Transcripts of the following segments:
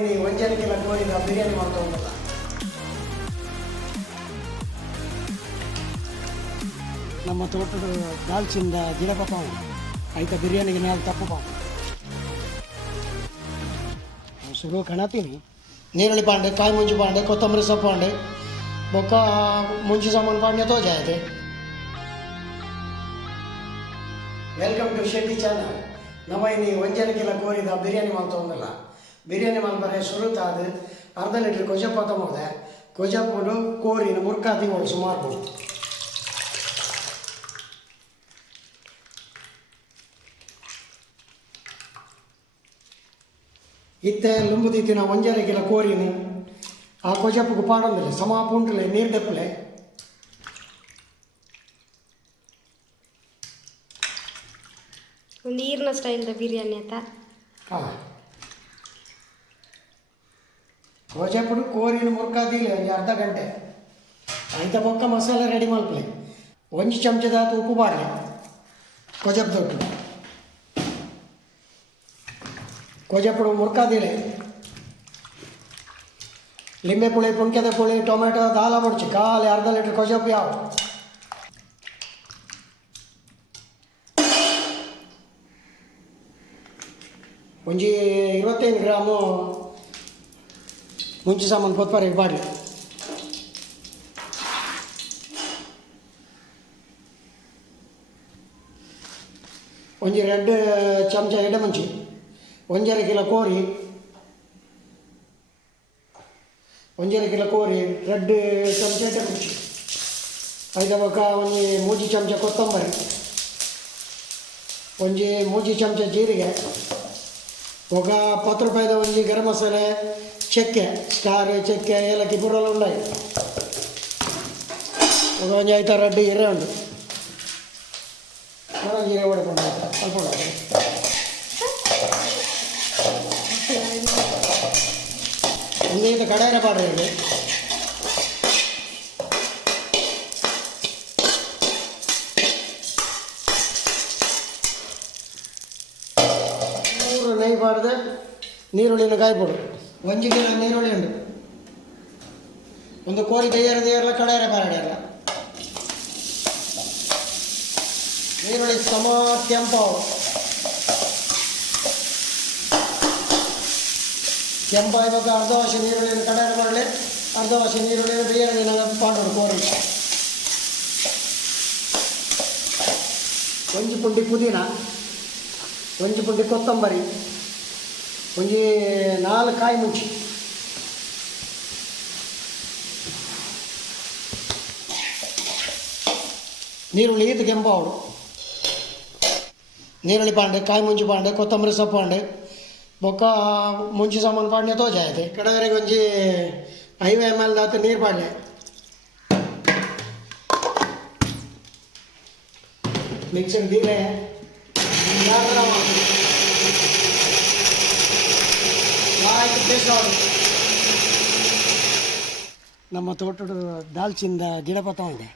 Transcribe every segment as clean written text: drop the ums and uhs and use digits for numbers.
ಇನ್ನಿ ವಂಚನೆಗೆಲ್ಲ ಕೋರಿದ ಬಿರಿಯಾನಿ ಮಾಡ್ತಾ ಉಂಟಲ್ಲ. ನಮ್ಮ ತೋಟದ ದಾಲ್ಚಿಂದ ಗಿಡ ಪಾಪ ಆಯ್ತಾ ಬಿರಿಯಾನಿಗೆ ನಾನು ತಪ್ಪು ಪಾಪ ಸುರು ಕಣತೀನಿ ನೀರುಳ್ಳಿ ಪಾಂಡೆ ಕಾಯಿ ಮುಂಜಿ ಪಾಂಡೆ ಕೊತ್ತಂಬರಿ ಸೊಪ್ಪು ಪಾಂಡೆ ಬೊಕ್ಕ ಮುಂಚಿ ಸಾಮಾನು ಪಾಂಡೆ ತೋ ಜಾಯತೆ. Welcome to Shetty channel. ನಮ್ಮ ಇನ್ನಿ ವಂಚನೆಗೆಲ್ಲ ಕೋರಿದ ಬಿರಿಯಾನಿ ಮಾಡ್ತಾ ಉಂಟಲ್ಲ. ಬಿರಿಯಾನಿ ಮಾಡ್ಬಾರೆ ಸುರುತ್ತಾದ ಅರ್ಧ ಲೀಟ್ರ್ ಕೊಜಪ್ಪ ತಗೊಂಡೆ ಕೊಜಪ್ಪು ಕೋರಿನ ಮುರ್ಕಾತಿ ಓಡಿಸು ಮಾರ್ಬೋದು. ಇತ್ತೆ ಲುಂಬುದಿತ್ತಿನ ಒಂಜರೆಗೆಲ್ಲ ಕೋರಿನಿ ಆ ಕೊಜಪ್ಪು ಪಾಡೊಂದಿಲ್ಲ ಸಮ ಪುಂಟಲೆ ನೀರು ದೆಪ್ಪಲೆ ಒಂದು ಈರ್ನ ಸ್ಟೈಲ್ದ ಬಿರಿಯಾನಿ ಆಯ್ತಾ. ಹಾಂ ಕೊಜಪ್ಪು ಕೋರಿನ ಮುರ್ಕಾದಿಲ್ಲ ಒಂದು ಅರ್ಧ ಗಂಟೆ ಆಯ್ತ ಬೊಕ್ಕ ಮಸಾಲೆ ರೆಡಿ ಮಲ್ಪಲೆ ಒಂಜಿ ಚಮಚದ ಉಪ್ಪು ಬಾರಲಿ ಕೊಜಪ್ಪು ದೊಡ್ಡ ಕೊಜಪ್ಪು ಮುರ್ಕಾದಿಲೆ ಲಿಂಬೆ ಪುಳಿ ಪುಂಕೆದ ಪುಳಿ ಟೊಮೆಟೊ ದಾಲ ಮುಡ್ಚಿ ಕಾಲಿ ಅರ್ಧ ಲೀಟ್ರ್ ಕೊಜಪ್ಪು ಯಾವ ಒಂಜಿ 25 ಗ್ರಾಮು ಮುಂಚಿ ಸಾಮಾನು ಕೊತ್ತಂಬರಿ ಬಾಡಲಿ ಒಂಜಿ 2 ಚಮಚ ಎಡೆ ಮುಂಚಿ 1.5 ಕಿಲೋ ಕೋರಿ 1.5 ಕಿಲೋ ಕೋರಿ 2 ಚಮಚ ಎಡೆ ಮುಂಚಿ ಐದ ಬೊಕ್ಕ ಒಂಜಿ 3 ಚಮಚ ಕೊತ್ತಂಬರಿ ಒಂಜಿ 3 ಚಮಚ ಜೀರಿಗೆ ఒక 10 ರೂಪಾಯಿದ ಒಂಜಿ ಗರಂ ಮಸಾಲೆ ಚಕ್ಕೆ ಸ್ಟಾರ್ ಚಕ್ಕೆ ಏಲಕ್ಕಿ ಪೂರಲ್ಲ ಉಂಡಾಯಿ ఒక ಒಂಜಿ 5-6 ಎರೆ ಉಂಡು ಜೀರೆ ಹೊಡ್ಕೊಂಡು ಸ್ವಲ್ಪ ಒಂದೈದು ಕಡಾಯಿನ ಪಾಡ್ರಿ ಹೇಳಿ ನೈ ಬಾರ್ದೆ ನೀರುಳ್ಳಿನ ಕಾಯ್ಬಿಡು ಒಂಜಿ ಕಿಲೋ ನೀರುಳ್ಳಿ ಉಂಡು ಒಂದು ಕೋರಿ ದೇಯರಲ್ಲ ಕಡಾಯಿನ ಬಾರಡಿಯಲ್ಲ ನೀರುಳ್ಳಿ ಸಮ ಕೆಂಪಾವು ಕೆಂಪಾಗ ಅರ್ಧ ವಾಶ ನೀರುಳ್ಳಿಯನ್ನು ಕಡಾಯಿನ ಮಾಡಲಿ ಅರ್ಧ ವಾಶ ನೀರುಳ್ಳಿಯನ್ನು ಬಿರಿಯಾನಿ ಪಾಡೋದು ಕೋರಿ ಒಂಜಿ ಪುಂಡಿ ಪುದೀನ ಒಂಜಿ ಪುಂಡಿ ಕೊತ್ತಂಬರಿ ಒಂಜಿ 4 ಕಾಯಿ ಮುಂಚಿ ನೀರುಳ್ಳಿ ಈತ ಕೆಂಪಾವಡು ನೀರುಳ್ಳಿ ಪಾಂಡೆ ಕಾಯಿ ಮುಂಚಿ ಪಾಂಡೆ ಕೊತ್ತಂಬರಿ ಸೊಪ್ಪು ಪಾಂಡೆ ಬೊಕ್ಕ ಮುಂಚಿ ಸಾಮಾನು ಪಾಂಡೆ ತೋ ಜಾಯತೆ ಕಡೆವರೆಗೆ ಒಂಜಿ 5 ml ದಾತ ನೀರು ಪಾಡ್ಲೆ ಮಿಕ್ಸರ್ ದೀರೆ ನಮ್ಮ ತೋಟದ ದಾಲ್ಚಿಂದ ಗಿಡ ಪತ್ತ ಇದೆ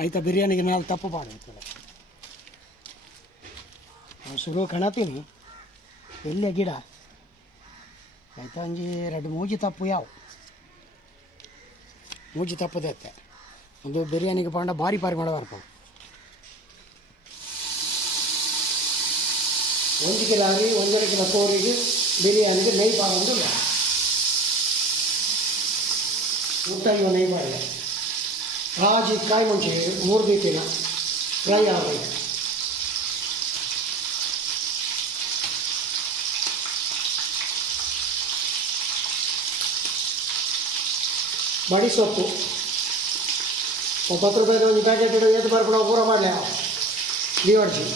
ಆಯ್ತಾ ಬಿರಿಯಾನಿಗೆ ನಾವು ತಪ್ಪು ಮಾಡಬೇಕು ಶುರು ಕಣತೀನಿ ಎಲ್ಲೇ ಗಿಡ ಆಯ್ತಾ ಒಂಜಿ 2 ಮೂಜಿ ತಪ್ಪು ಯಾವ ಮೂಜಿ ತಪ್ಪದೈತೆ ಒಂದು ಬಿರಿಯಾನಿಗೆ ಪಾಂಡ ಭಾರಿ ಮಾಡಬಾರ್ದು ಒಂಜಿ ಕಿಲೋ ಆಗಿ 1.5 ಕಿಲೋ ಕೋರಿಗೆ ಬಿರಿಯಾನಿಗೆ ನೈ ಪಾಡೊಂದು ಊಟ ಇವ ನೈ ಪಾಡಿದೆ ರಾಜಿ ಕಾಯಿ ಮುಂಚೆ 3 ದಿನ ಫ್ರೈ ಆಗಬೇಕು ಬಡಿ ಸೊಪ್ಪು 10 ರೂಪಾಯಿದ ಒಂದು ಪ್ಯಾಕೆಟ್ ಇಡೋ ಎದ್ದು ಬರ್ಬಿಡೋ ಪೂರ ಮಾಡಲಿ ಲೀವರ್ಜಿ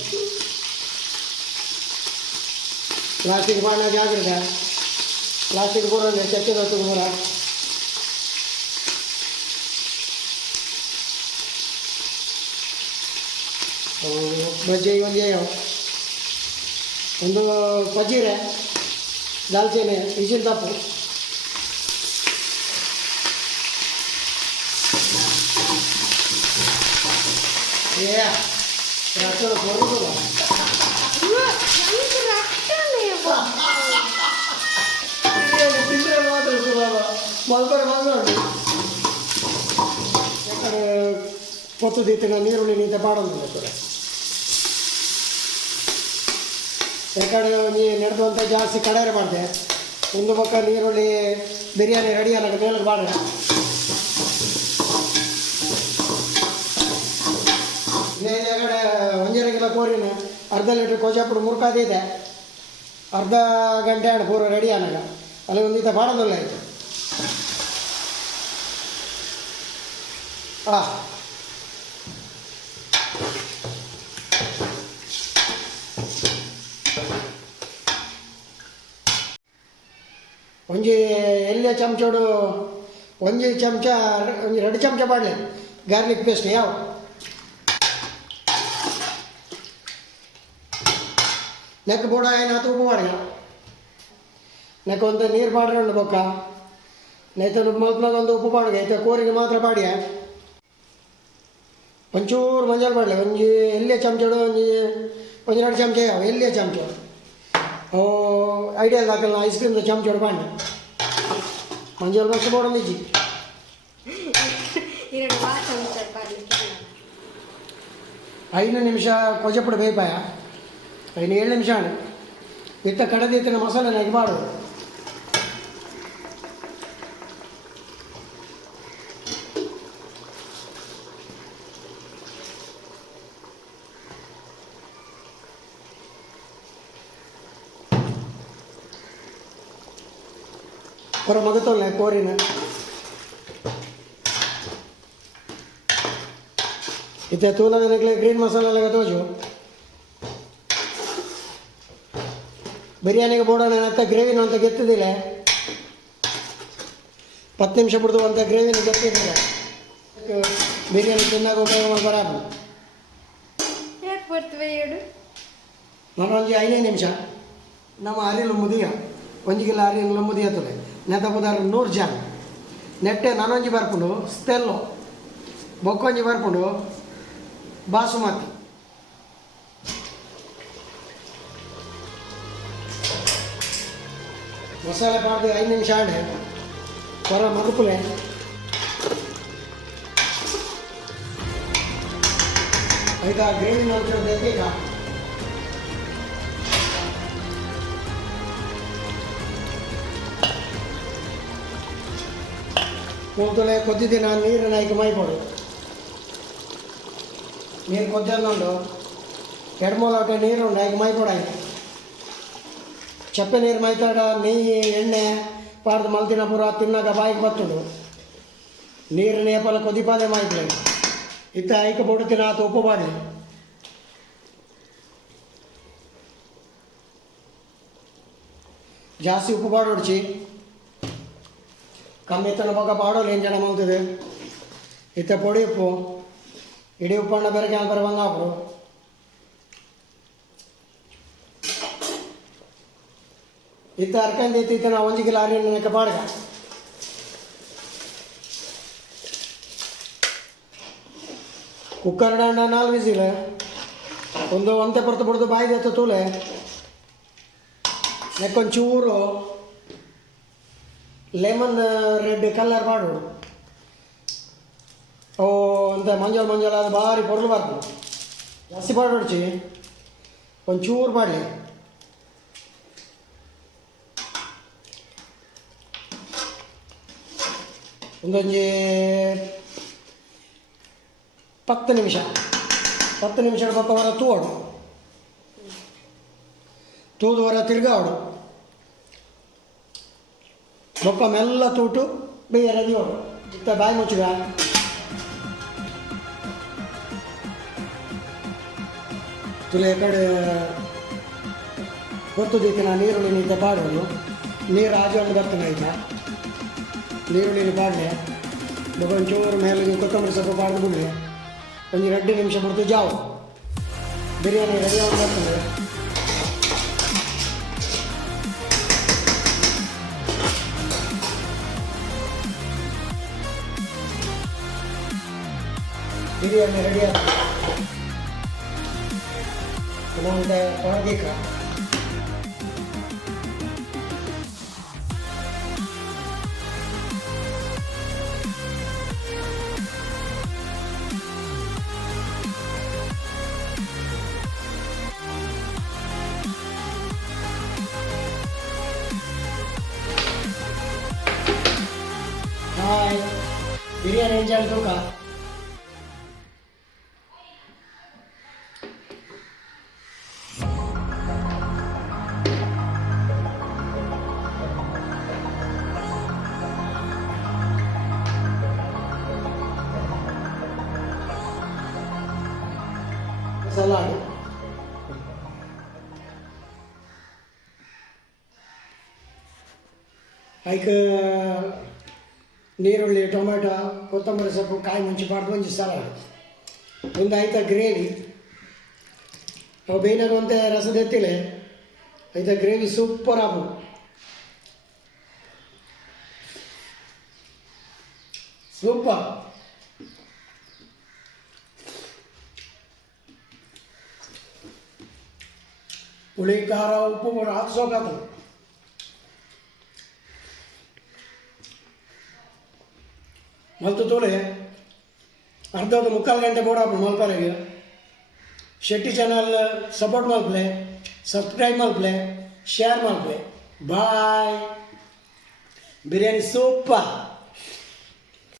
ಪ್ಲಾಸ್ಟಿಕ್ ಬಾಣಾಗಿ ಆಗಿರ್ದೆ ಪ್ಲಾಸ್ಟಿಕ್ ಪೂರ ಚಚ್ಚದ ಪೂರ ಬಜ್ಜಿ ಒಂದು ಪಜೀರೆ ದಾಲ್ಚಿನ್ನಿ ಇಸಿನ ತಪ್ಪು ರಕ್ತದ ಬರುವುದಿಲ್ಲ ಬಿರಿಯಾನಿ ತಿಂದರೆ ಮಲ್ಬರಿ ಬಂದು ಯಾಕಡೆ ಕೊತ್ತು ದೀತಿನ ನೀರುಳ್ಳಿ ನೀತ ಪಾಡೋದಿಲ್ಲ ಸರ್ ಯಾಕಡೆ ನೀ ನಡೆದುವಂಥ ಜಾಸ್ತಿ ಕಡಾರೆ ಮಾಡಿದೆ ಒಂದು ಪಕ್ಕ ನೀರುಳ್ಳಿ ಬಿರಿಯಾನಿ ರೆಡಿ ಅನ್ನೋ ಮೇಲೆ ಬಾಡ ಕಡೆ 1.5 ಕಿಲೋ ಕೋರಿನ ಅರ್ಧ ಲೀಟ್ರ್ ಕೊಜಾಪುಡು ಮುರ್ಕಾದಿದೆ ಅರ್ಧ ಗಂಟೆ ಆಡ ಪೂರ ರೆಡಿ ಆನಾಗ ಅಲ್ಲಿ ಒಂದಿತ್ತ ಬಾಡೋದಿಲ್ಲ ಆಯಿತು ಒಂಜಿ ಎಲ್ಲಿ ಚಮಚೋಡು ಒಂಜಿ ಚಮಚ ಒಂಜಿ 2 ಚಮಚ ಬಾಡಲಿ ಗಾರ್ಲಿಕ್ ಪೇಸ್ಟ್ ಯಾವ ನೆಕ್ ಬೋಡ ಏನಾಯ್ತು ಉಪ್ಪು ಮಾಡಿ ನೆಕ್ ಒಂದು ನೀರು ಬಾಡ್ರೆ ಉಂಡು ಬೊಕ್ಕ ನೈತ ಮಲ್ಪನಾಗ ಒಂದು ಉಪ್ಪು ಬಾಡಿಗೆ ಐತೆ ಕೋರಿಗೆ ಮಾತ್ರ ಬಾಡಿಯ ಒಂಚೂರು ಮಂಜಾಲು ಬಾಡಲಿ ಒಂಜಿ ಎಲ್ಲಿಯ ಚಮಚೋಡು ಒಂಜಿ 2 ಚಮಚ ಯಾವ ಎಲ್ಲಿಯ ಚಮಚ ಐಡಿಯಾ ಹಾಕಲ್ಲ ಐಸ್ ಕ್ರೀಮ್ದು ಚಮಚೋಡು ಬಾಂಡೆ ಮಂಜಾಲು ಮಸ್ತ್ ಬೋಡೊಂದಿಜ್ಜಿ 5 ನಿಮಿಷ ಕೊಜಪುಡು ಬೇಯ್ಪಾಯ 7 ನಿಮಿಷ ആണ് ಇತ್ತ ಕಡದಿತ್ತಿನ ಮಸಾಲೆ ನಾಗಿ ಮಾಡೋದು ಹೊರ ಮಗತೊಲ್ಲೆ ಕೋರಿನ ಇತ್ತೆ ತೂನಗನಕ್ಕೆ ಗ್ರೀನ್ ಮಸಾಲೆ ಎಲ್ಲ ತೋಜು ಬಿರಿಯಾನಿಗೆ ಬೋಡೋಣ ಅಂತ ಗ್ರೇವಿನ ಅಂತ ಗೆತ್ತಿದ್ದಿಲ್ಲ 10 ನಿಮಿಷ ಬಿಡ್ದು ಅಂತ ಗ್ರೇವಿನ ಗೆತ್ತಿದ್ದಿಲ್ಲ ಬಿರಿಯಾನಿ ತಿನ್ನಾಗ ಉಪಯೋಗ ಬರಾಬು ನಾನು ಒಂಜಿ 5 ನಿಮಿಷ ನಮ್ಮ ಅರಿಲು ಮುದಿಯ 1 ಕಿಲೋ ಅರಿಲು ಮುದಿಯತ್ತದೆ ನೆತ ಪುದಾರ 100 ಜನ ನೆಟ್ಟೆ ನಾನೊಂಜಿ ಬರ್ಪುಂಡು ಸ್ಟೆಲ್ಲೋ ಬೊಕ್ಕೊಂಜಿ ಬರ್ಪುಂಡು ಬಾಸುಮತಿ ಮಸಾಲೆ ಪಾಡ್ದು 5 ನಿಮಿಷ ಆಡೆ ಹೊರ ಮಗುಪುಲೆ ಈಗ ಗ್ರೇವಿ ನೋಡ್ತಿರೋದಕ್ಕೆ ಈಗ ಕೂತಲೆ ಕೊದ್ದಿದ್ದೆ ನಾನು ನೀರನ್ನು ಈಗ ಮೈಕೊಡು ನೀರು ಕೊದ್ದೊಂದು 2-3 ಲೋಟ ನೀರು ಉಂಡು ಈಗ ಮೈಕೊಡಾಯ್ತು ಚಪ್ಪೆ ನೀರು ಮೈತಾಡ ನೆಯ್ಯಿ ಎಣ್ಣೆ ಪಾಡ್ದು ಮಲ್ತಿನ ಪೂರ ತಿನ್ನಾಗ ಬಾಯಿಗೆ ಬತ್ತುಂಡು ನೀರು ನೇಪಲ ಕೊದಿಪಾದೆ ಮಾಯ್ತಲೆ ಇತ್ತ ಐಕ ಬೊಡುತ್ತಿನ ಆತ ಉಪ್ಪು ಬಾಡಲಿ ಜಾಸ್ತಿ ಉಪ್ಪು ಬಾಡೋಡ್ಚಿ ಕಮ್ಮಿ ತನ ಬೊಕ್ಕ ಬಾಡೋಲ್ಲ ಏನು ಜನ ಮಲ್ತದೆ ಇತ್ತ ಪೊಡಿ ಉಪ್ಪು ಇಡೀ ಉಪ್ಪಣ್ಣ ಬೇರೆ ಕ್ಯಾನ್ಪರ ಬಂಗಾಪು ಇತ್ತ ಅರ್ಕಂದು ಎತ್ತಿತ್ತ ನಾವು 1 ಕಿಲೋ ಅರಿಯನ್ನು ಬಾಡ್ಗ ಕುಕ್ಕರ್ ಡಾಂಡ 4 ವಿಸಿಲ್ ಒಂದು ಒಂತೆ ಪೊರ್ತು ಬಿಡ್ದು ಬಾಯಿದೆ ಎತ್ತ ತೂಲೆ ನೆಕ್ಕೊಂಚೂರು ಲೆಮನ್ ರೆಡ್ ಕಲರ್ ಮಾಡೋಡು ಅಂತ ಮಂಜಲ್ ಅದು ಭಾರಿ ಪೊರ್ಲು ಬರ್ತದೆ ಜಾಸ್ತಿ ಬಾಡೋಡ್ಚಿ ಒಂಚೂರು ಮಾಡಲಿ ಒಂದೊಂಜಿ 10 ನಿಮಿಷ ಪಕ್ಕ ಹೊರ ತೂವಡು ತೂದು ಹೊರ ತಿರ್ಗಾವಡು ಬೊಕ್ಕ ಮೆಲ್ಲ ತೂಟು ಬೇಯ ರೆಡಿ ಹೊಡು ಇತ್ತ ಬಾಯಿ ಮುಚ್ಚಿದ ತುಲೆ ಕಡೆ ಗೊತ್ತು ದೀತಿನ ನೀರುಳ್ಳಿ ನಿಂತ ಬಾಡೋದು ನೀರು ಆಜೊಂದು ಬರ್ತದೆ ಆಯ್ತಾ ನೀರುಳ್ಳಿ ಬಾಡಲೆ ಒಂಚೂರು ಮೇಲೆ ಕೊತ್ತಂಬರಿ ಸೊಪ್ಪು ಬಾಡ್ದು ಬಿಡಲಿ ಒಂದು 2 ನಿಮಿಷ ಬಿಡ್ತು ಜಾವು ಬಿರಿಯಾನಿ ರೆಡಿ ಆಗಿ ಬರ್ತದೆ ಬಿರಿಯಾನಿ ರೆಡಿ ಆಗ್ತದೆ ಇನ್ನೊಂದು ಪಾರ್ದಿಕ ಬಿರಿಯಾನಿ ಎಂಜಾಯ್ ತೂಕ ಸಲಾಡ್ ಐಕೆ ನೀರುಳ್ಳಿ ಟೊಮೆಟೊ ಕೊತ್ತಂಬರಿ ಸೊಪ್ಪು ಕಾಯಿ ಮುಂಚಿ ಮಾಡ್ದು ಒಂಜಿ ಸಲಾಡ್ ಒಂದು ಆಯ್ತ ಗ್ರೇವಿ ಅವು ಬೇಯ್ನಾಗ ಒಂತೆ ರಸದ ಎತ್ತಿಲೆ ಆಯ್ತ ಗ್ರೇವಿ ಸೂಪರ್ ಆಗು ಸೂಪರ್ ಹುಳಿ ಖಾರ ಉಪ್ಪು ಕೂಡ ಹಾಕ್ಸೋಕಾತು ಮತ್ತು ತೋಲೆ ಅರ್ಧದ ಮುಕ್ಕಾಲು ಗಂಟೆ ಬೋಡಾಪು ಮಲ್ಪರೆಗೆ ಶೆಟ್ಟಿ ಚಾನಲ್ ಸಪೋರ್ಟ್ ಮಲ್ಪಲೆ ಸಬ್ಸ್ಕ್ರೈಬ್ ಮಲ್ಪಲೆ ಶೇರ್ ಮಲ್ಪಲೆ ಬಾಯ್ ಬಿರಿಯಾನಿ ಸೂಪರ್